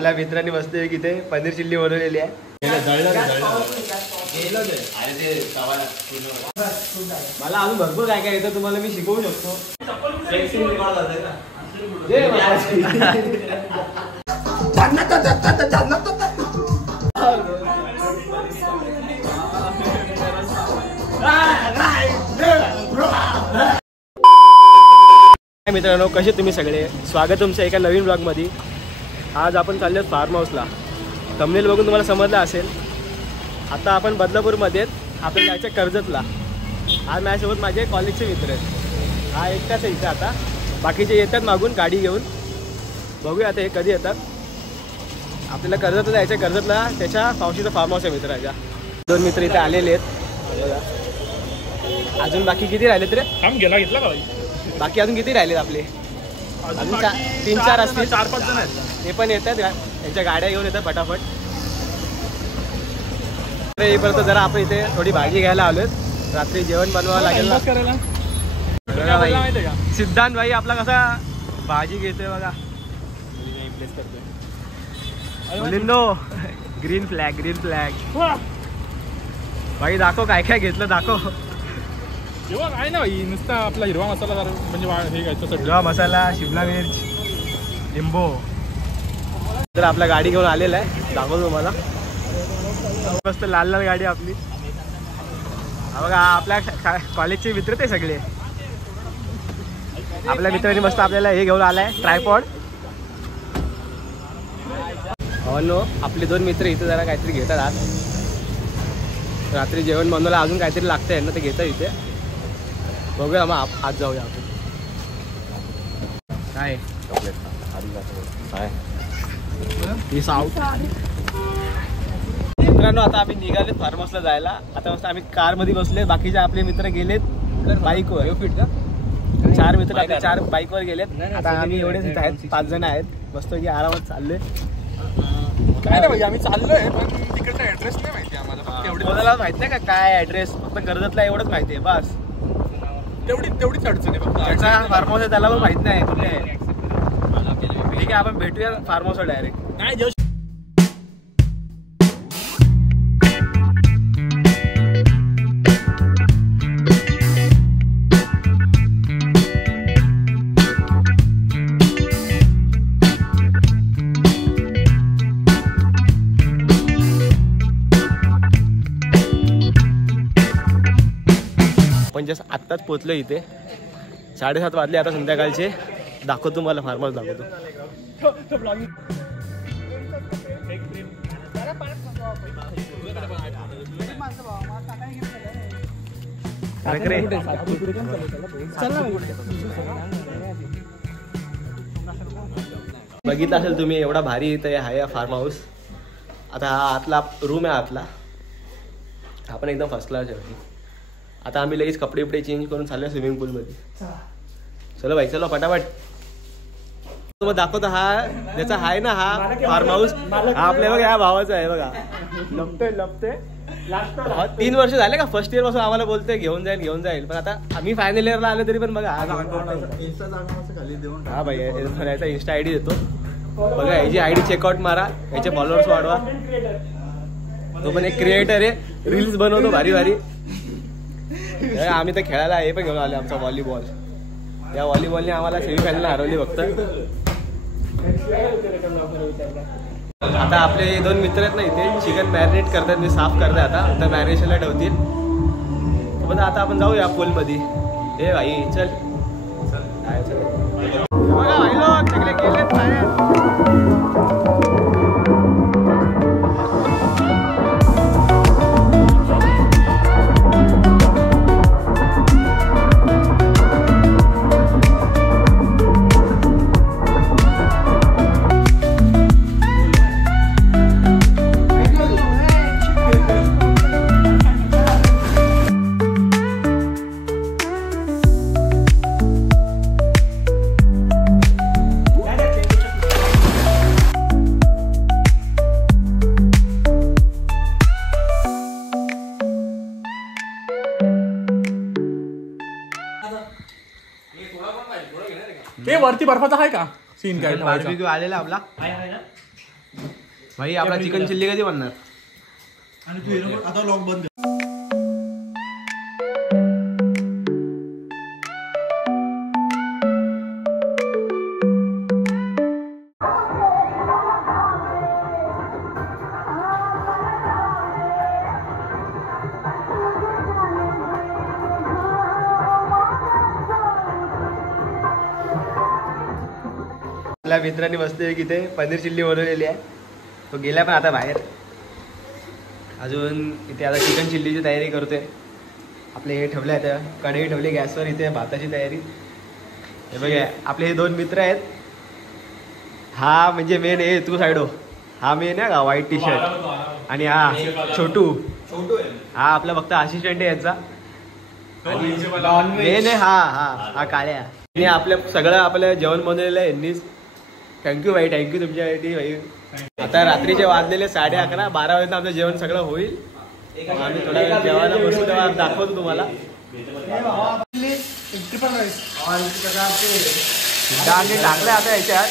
आपल्या मित्रांनी मस्त इथे पनीर चिल्ली बनवलेली आहे. मला अजून भरपूर काय काय येतं तुम्हाला मी शिकवू शकतो. मित्रांनो कसे तुम्ही सगळे. स्वागत तुमचं एका नवीन ब्लॉगमध्ये. आज आपण चाललो फार्म हाऊसला. थंबनेल बघून तुम्हाला समजलं असेल. आता आपण बदलापूरमध्ये आपण जायचं कर्जतला. आज माझ्यासोबत माझे कॉलेजचे मित्र आहेत. हा एकटाच आहे इथे. आता बाकीचे येतात मागून गाडी घेऊन. बघूया आता हे कधी येतात. आपल्याला कर्जतला जायचं आहे. कर्जतला त्याच्या पावशीचा फार्म हाऊस आहे मित्राच्या. 2 मित्र इथे आलेले आहेत. अजून बाकी किती राहिलेत रे? काम गेला घेतला का भाई? बाकी अजून किती राहिलेत आपले? अजून 3-4 असतील. 4-5 जण आहेत. ते पण येतात. त्यांच्या गाड्या घेऊन येतात फटाफट. येईपर्यंत जरा आपण इथे थोडी भाजी घ्यायला आलोय. रात्री जेवण बनवावं लागेल ना. सिद्धांत भाई आपला कसा भाजी घेतोय बघा. मुलींनो ग्रीन फ्लॅग भाई दाखव काय काय घेतलं दाखव. जेवण आहे ना भाई. नुसता आपला हिरवा मसाला म्हणजे हे घ्यायचं. हिरवा मसाला, शिमला मिर्च, लिंबू. तर आपला गाडी घेऊन आलेला आहे. दाखवतो तुम्हाला. मस्त लाल लाल गाडी आपली. हा बघा आपल्या कॉलेजचे मित्र ते सगळे. आपल्या मित्रांनी मस्त आपल्याला हे घेऊन आलाय ट्रायपॉड. हो आपले 2 मित्र इथे जरा काहीतरी घेतात. आज रात्री जेवण बनवायला अजून काहीतरी लागतंय ना ते घेतात इथे. बघूया मग आज जाऊया आपण. काय मित्रांनो आता आम्ही निघाले फार्म हाऊसला जायला. आता मस्त आम्ही कारमध्ये बसले. बाकीचे आपले मित्र गेलेत बाईकवर. 4 मित्र आपले 4 बाईकवर गेलेत. आता आम्ही एवढेच आहेत. 5 जण आहेत. बसतो की आरामात चाललोय. काय नाही भाई आम्ही चाललोय पण तिकडचा ऍड्रेस नाही माहिती आम्हाला. फक्त एवढं माहित नाही का काय ऍड्रेस. फक्त कर्जतला एवढंच माहिती आहे बस. तेवढीच अडचण आहे फक्त. फार्म हाऊस आहे त्याला पण माहित नाही कुठे आहे. ठीक आहे आपण भेटूया फार्म हाऊसवर डायरेक्ट. नाही जेव. आपण जस्ट आत्ताच पोचलो इथे. 7:30 वाजले आता संध्याकाळचे. दाखवतो तुम्हाला फार्म हाऊस दाखवतो. बघितलं असेल तुम्ही एवढा भारी इथे आहे फार्म हाऊस. आता हा आतला रूम आहे. आतला आपण एकदम फर्स्ट क्लास आहे. आता आम्ही लगेच कपडे बिपडे चेंज करून चाललो स्विमिंग पूलमध्ये. चलो भाई चलो फटाफट. मग दाखवतो हा ज्याचा आहे ना हा फार्म हाऊस. हा आपल्या बघा या भावाचा आहे बघा. लपते 3 वर्ष झाले का. फर्स्ट इयर पासून आम्हाला बोलतोय घेऊन जाईल पण आता आम्ही फायनल इयरला आलो तरी पण बघा. हा भाई याचा इंस्टा आयडी देतो बघा. याची आयडी चेकआउट मारा. याचे फॉलोअर्स वाढवा. तो पण एक क्रिएटर आहे. रील्स बनवतो भारी भारी. आम्ही तर खेळायला हे पण घेऊन आलो आमचा व्हॉलीबॉल. या व्हॉलीबॉलने आम्हाला सेमीफायनलला हरवली फक्त. आता आपले 2 मित्र आहेत ना इथे चिकन मॅरिनेट करतात. मी साफ करते आता मॅरिनेशनला ठेवतील. पण आता आपण जाऊया पूलमध्ये. हे भाई चल बघा भाई लोक सगळे गेलेत बाहेर. ते वरती बर्फाचा आहे का सीन? काय बार्बेक्यू आलेला आपला. भाई आपला चिकन चिल्ली कधी बनणार? आणि तू आता लॉक बंद. आपल्या मित्रांनी बसले की इथे पनीर चिल्ली बनवलेली आहे. तो गेला पण आता बाहेर. अजून इथे आता चिकन चिल्लीची तयारी करतोय. आपले हे ठेवले आहेत कढई ठेवली गॅसवर. इथे भाताची तयारी. हे बघा आपले हे दोन मित्र आहेत. हा म्हणजे मेन आहे तू साईडो. हा मेन आहे का व्हाईट टी शर्ट. आणि हा छोटू हा आपला फक्त असिस्टंट आहे यांचा. मेन आहे हा काळ्या. आणि आपल्या सगळं आपलं जेवण बनवलेलं आहे यांनीच. थँक्यू भाई, थँक्यू तुमच्यासाठी भाई. आता रात्रीचे वाजलेले 11:30 12 वाजता आमचं जेवण सगळं होईल. आम्ही थोड्या वेळ जेवायला बसू तेव्हा दाखवतो तुम्हाला. टाकलं आता याच्यात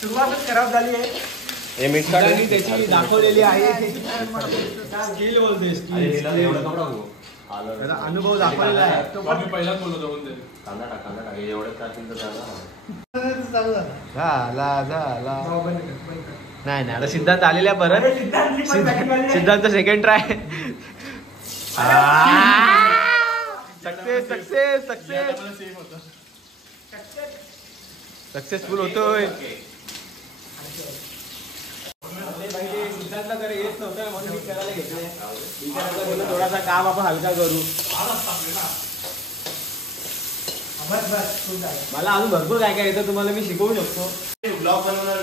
सुरुवातच खराब झाली आहे. त्याची दाखवलेली आहे. स्किल बोलते अनुभव दाखवलेला आहे. पहिलाच बोलतो नाही आता सिद्धांत आलेला परत. सिद्धांत सेकंड ट्राय. सक्सेसफुल होतोय. सिद्धांतला जरा येत नव्हतं म्हणून मी करायला घेतले. विचारायला बोललो थोडासा काम आपण हलका करू. मला अजून भरपूर काय काय येतं तुम्हाला मी शिकवू शकतो. ब्लॉग बनवणार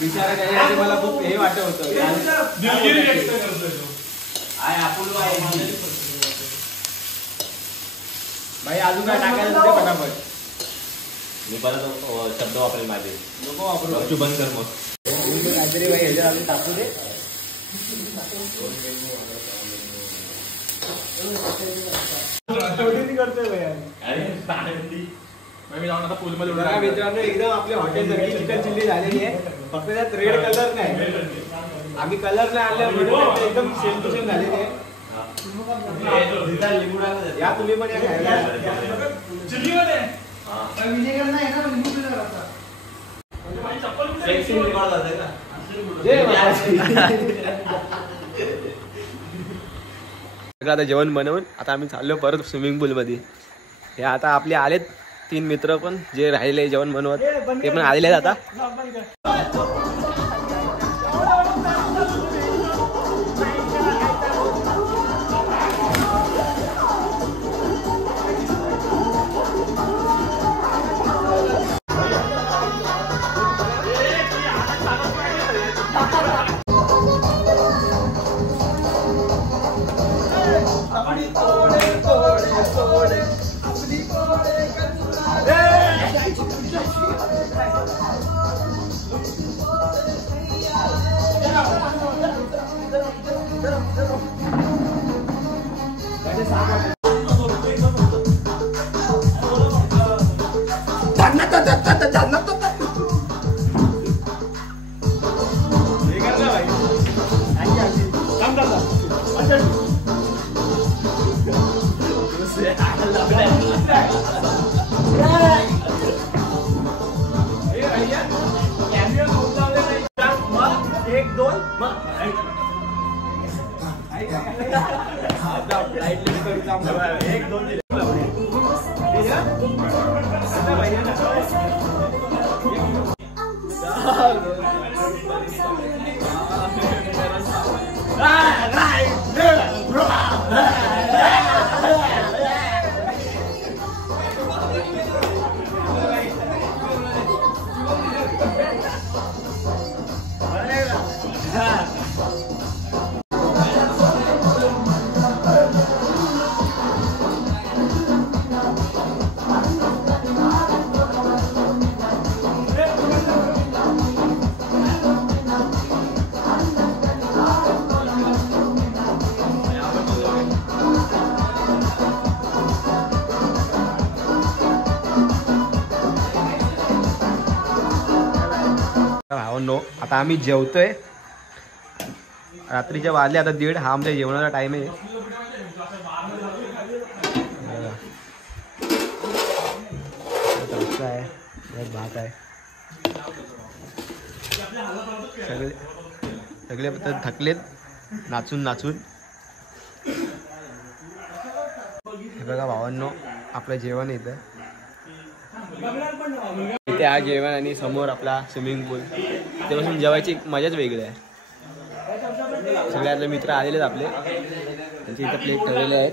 विचारा काय मला खूप हे वाटत होतं. भाई अजून काय टाकायचं ते पटापट. मी परत शब्द वापरेल माझे. नको वापरू. तू बंद कर मग. काहीतरी भाई ह्याच्यात आम्ही टाकू दे. मित्रांनो एकदम आपल्या हॉटेल सारखी चिकन चिल्ली झालेली आहे. फक्त त्यात रेड कलर नाही. आम्ही कलर नाही आणले एकदम सेम टू सेम झालेली आहे. या तुम्ही पण या खायला. आता जेवण बनवून आता आम्ही चाललो परत स्विमिंग पूल मध्ये. हे आता आपले आलेत 3 मित्र पण जे राहिले जेवण बनवत ते पण आलेले आहेत आता. भावांनो, आता आम्ही जेवतोय. रात्रीच्या वाजले आता 1:30. हा आमच्या जेवणाचा टाइम आहे. रस्सा आहे, भात आहे. सगळे थकलेत नाचून. हे बघा भावांनो, आपलं जेवण येतं इथे. हा जेवण आणि समोर आपला स्विमिंग पूल. ते बसून जेवायची मजाच वेगळी आहे. सगळ्यातले मित्र आलेले आहेत आपले. त्यांचे इथे प्लेट ठेवलेले आहेत.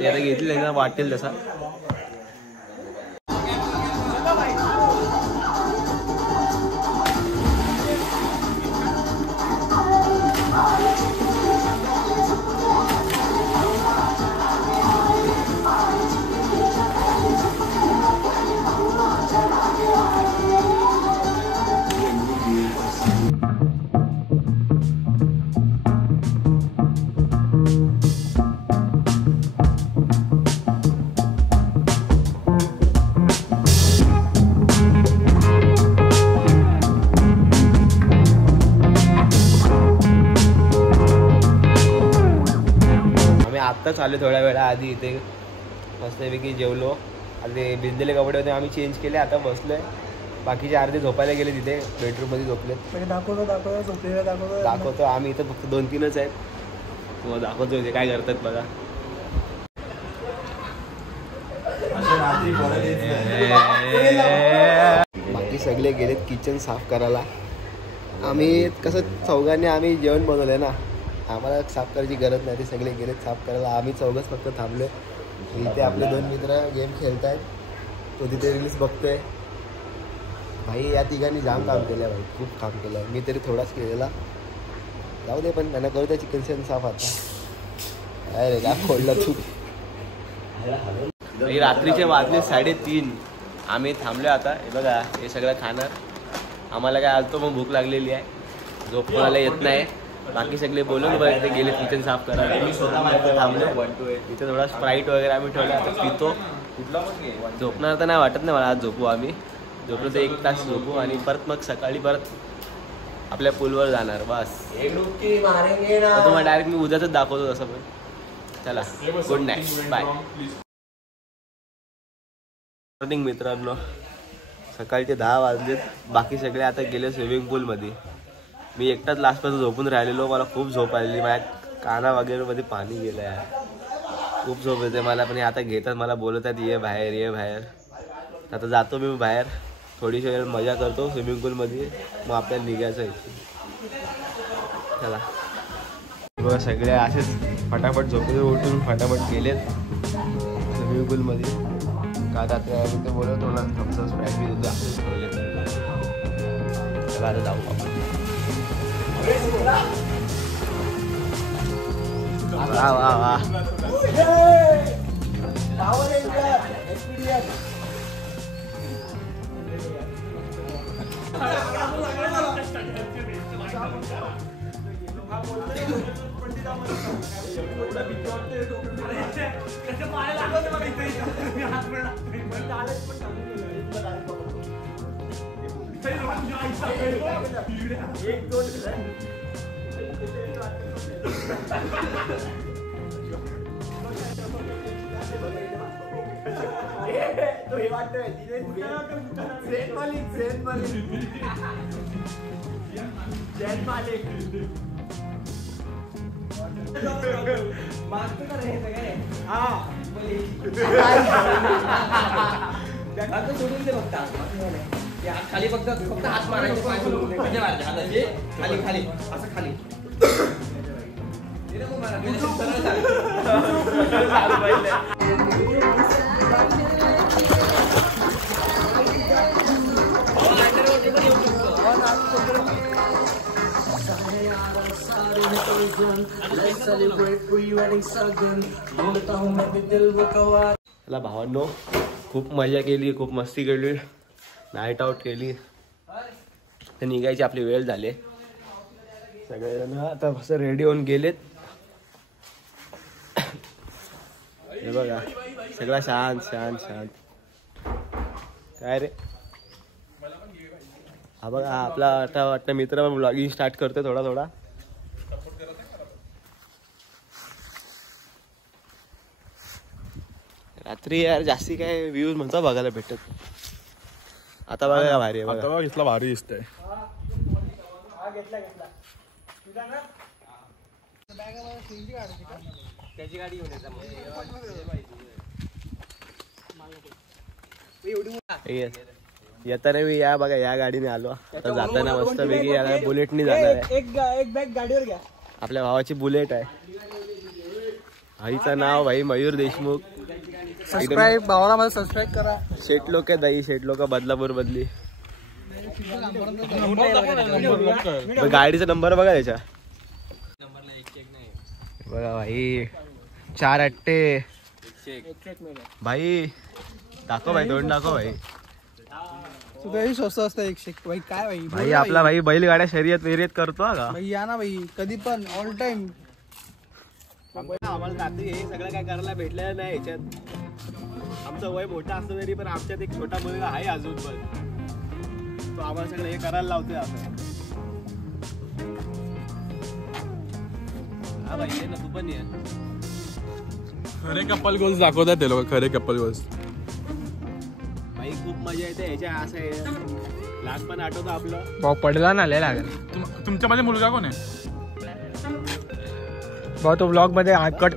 ते आता घेतले, त्यांना वाटेल तसा. आत्ताच आलो थोड्या वेळा आधी. इथे मस्तपैकी जेवलो. आता ते भिजलेले कपडे होते, आम्ही चेंज केले. आता बसलोय. बाकीचे अर्धे झोपायला गेले तिथे बेडरूममध्ये झोपलेत. दाखवतो. आम्ही इथं फक्त 2-3च आहेत. तुम्हाला दाखवतो ते काय करतात बघा. बाकी सगळे गेलेत किचन साफ करायला. आम्ही कसं चौघांनी आम्ही जेवण बनवलंय ना, आम्हाला साफ करायची गरज नाही. ते सगळे गेलेत साफ करायला. आम्ही चौघच फक्त थांबलो. इथे आपले 2 मित्र गेम खेळतायत. तो तिथे रील्स बघतोय. भाई या तिघांनी जाम काम केलं भाई, खूप काम केलं. मी तरी थोडाच केलेला. जाऊ दे, पण त्यांना करू द्या चिकन साफ. आता काय रे, काय फोडलं तू. रात्रीचे वाजले 3:30. आम्ही थांबलो आता. हे बघा, हे सगळं खाणार. आम्हाला काय आलतो पण भूक लागलेली आहे. झोप कोणाला येत नाही. बाकी सगळे बोलून बघ ते गेले किचन साफ करायला. मी स्वतः थांबलो. इथे थोडा स्प्राईट वगैरे आम्ही ठेवला. आता पितो. झोपणार तर नाही वाटत नाही मला. आज झोपू आम्ही. झोपलो तर 1 तास झोपू आणि परत मग सकाळी परत आपल्या पूलवर जाणार. बस तुम्हाला डायरेक्ट मी उद्याच दाखवतो तसं. पण चला, गुड नाईट, बाय. मॉर्निंग मित्रांनो, सकाळचे 10 वाजलेत. बाकी सगळे आता गेले स्विमिंग पूलमध्ये. मी एकटाच लास्टपर्यंत झोपून राहिलेलो. मला खूप झोप आलेली. माझ्या काना वगैरे मध्ये पाणी गेलं आहे. खूप झोप येते मला. पण आता घेतात, मला बोलत आहेत ये बाहेर. आता जातो मी बाहेर. थोडीशी वेळ मजा करतो स्विमिंग पूलमध्ये. मग आपल्याला निघायचं आहे. चला बघा, सगळे असेच फटाफट झोपून उठून फटाफट गेलेत स्विमिंग पूलमध्ये. का आता मी ते बोलवतो ना, थम्सअप स्प्राईट मी तुझं असेच ठेवले. चला आता जाऊ आपण. वा वा वा. सोडून दे फक्त खाली. फक्त हात मारायचे, खाली खाली असं खाली. चला भावांनो, खूप मजा केली, खूप मस्ती केली, नाईट आउट केली. तर निघायची आपली वेळ झाली. सगळेजण आता कसं रेडी होऊन गेलेत. हे बघा सगळा शांत शांत शांत. काय रे हा बघा हा आपला आता वाटतं मित्र ब्लॉगिंग स्टार्ट करतोय थोडा थोडा. रात्री यार जास्ती काय व्ह्यूज म्हणतो बघायला भेटत. आता बघा का भारी आहे बघा. आता इथला भारी दिसतंय. त्याची गाडी घेऊन येताना मी या बघा या गाडीने आलो. आता जाताना मस्त वेगळी याला बुलेटनी जाणार आहे. एक बॅग गाडीवर घ्या. आपल्या भावाची बुलेट आहे. भाईचं नाव भाई मयूर देशमुख. भावाला मला सबस्क्राईब करा. शेट लोक दही शेट लोक बदलापूर बदली. गाडीचा नंबर बघा त्याच्या. बघा भाई 4 अट्टे भाई. दाखव भाई दोन दाखव भाई. तुझंही स्वस्त असतं 100 भाई. काय भाई भाई आपला भाई बैलगाड्या शर्यत वेरियत करतो का भाई. या ना भाई कधी पण ऑल टाइम. आम्हाला रात्री हे सगळं काय करायला भेटलेलं नाही याच्यात. आमचं वय मोठं असलं तरी पण आमच्यात एक छोटा मुलगा आहे अजून पण. तो आम्हाला सगळं हे करायला लावतोय असं. हा भाई ये ना तू पण ये. खरे कपल गोल्स दाखवतात ते लोक. खरे कपल गोल्स भाई खूप मजा येते ह्याच्या. असं आहे लहानपण आठवतं आपलं. भाऊ पडला ना लय लागेल. तुमच्या मध्ये मुलगा कोण आहे? भाऊ तो ब्लॉग मध्ये कट.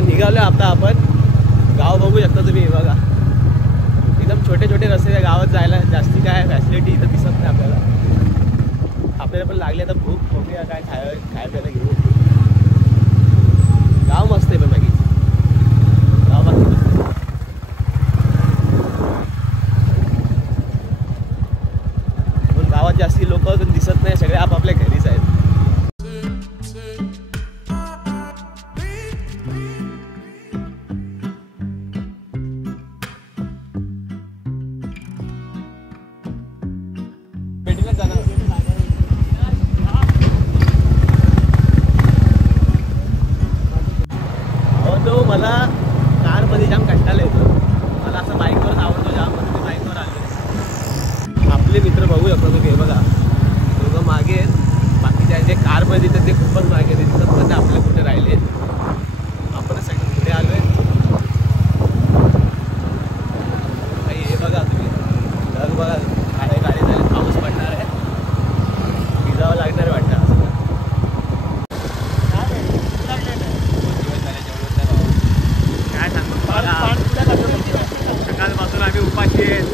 निघालो आता आपण. गाव बघू शकता तुम्ही बघा. एकदम छोटे छोटे रस्ते त्या गावात जायला. जास्ती काय फॅसिलिटी इथं दिसत नाही आपल्याला. आपल्याला पण लागले आता भूक. बघूया काय खायला घेऊ. गाव मस्त आहे पण बाकी गाव बाकी पण गावात जास्ती लोक दिसत नाही. सगळे आपापल्या घरीच आहेत. मला कारमध्ये जाम कंटाळा येतो. मला असं बाईकवरच आवडतो जाम. म्हणून मी बाईकवर आलो. आपले मित्र बघू शकतो तुम्ही बघा. दोघं मागे आहेत. बाकीचे जे कारमध्ये तर ते खूपच मागे आहेत. दिसत पण आपले कुठे राहिले. आपणच सगळे पुढे आलो आहे. हे बघा तुम्ही ढग बघा. गाडी झाली. पाऊस पडणार आहे. भिजावं लागणार आहे वाटतं. सकाळपासून आम्ही उपाशी आहेत.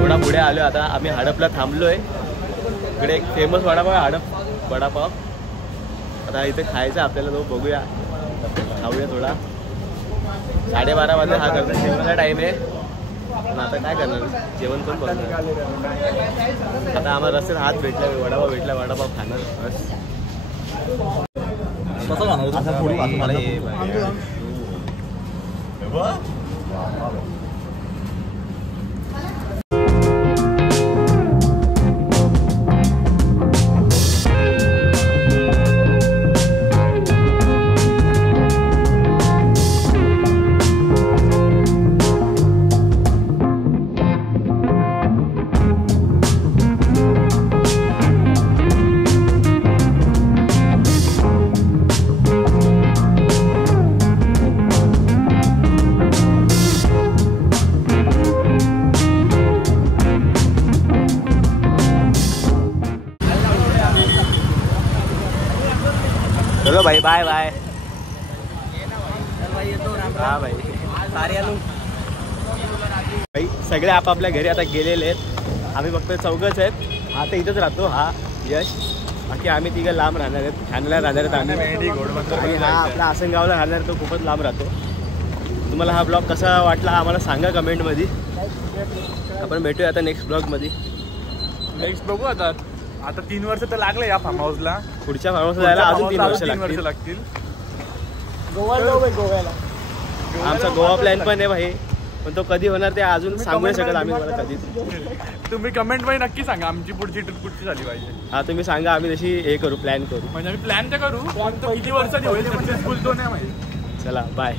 थोडा पुढे आलो. आता आम्ही हडपला थांबलोय. इकडे एक फेमस वडापाव आहे हडप वडापाव. आता इथे खायचं आपल्याला. तो बघूया खाऊया थोडा. 12:30 वाजता हा करता जेवणाचा टाईम आहे. पण आता काय करणार जेवण पण बघणार. आता आम्हाला रस्त्यात हात भेटला. वडापाव भेटला. वडापाव खाणार बस. चलो भाई बाय बाय. हा भाई भाई सगळे आपापल्या घरी आता गेलेले आहेत. आम्ही फक्त चौघच आहेत. हा तर इथंच राहतो. हा यश. बाकी आम्ही तिघं लांब राहणार आहेत. ठाण्याला राहणार आहेत आम्ही. आणि हा आपला आसनगावला राहणार. तो खूपच लांब राहतो. तुम्हाला हा ब्लॉग कसा वाटला आम्हाला सांगा कमेंटमध्ये. आपण भेटूया आता नेक्स्ट ब्लॉगमध्ये. नेक्स्ट बघू आता. आता 3 वर्ष तर लागले या फार्म हाऊसला. पुढच्या फार्म हाऊसला जायला अजून 3 वर्ष 3 वर्ष लागतील. लागतील. आमचा गोवा प्लॅन पण आहे भाई, पण तो कधी होणार ते अजून सांगू नाही शकत आम्ही तुम्हाला कधीच. तुम्ही कमेंट मध्ये नक्की सांगा आमची पुढची ट्रिप कुठची झाली पाहिजे. हा तुम्ही सांगा, आम्ही तशी हे करू, प्लॅन करू. म्हणजे आम्ही प्लॅन तर करू, पण तो किती वर्षांनी होईल सक्सेसफुल तो नाही माहिती. चला बाय.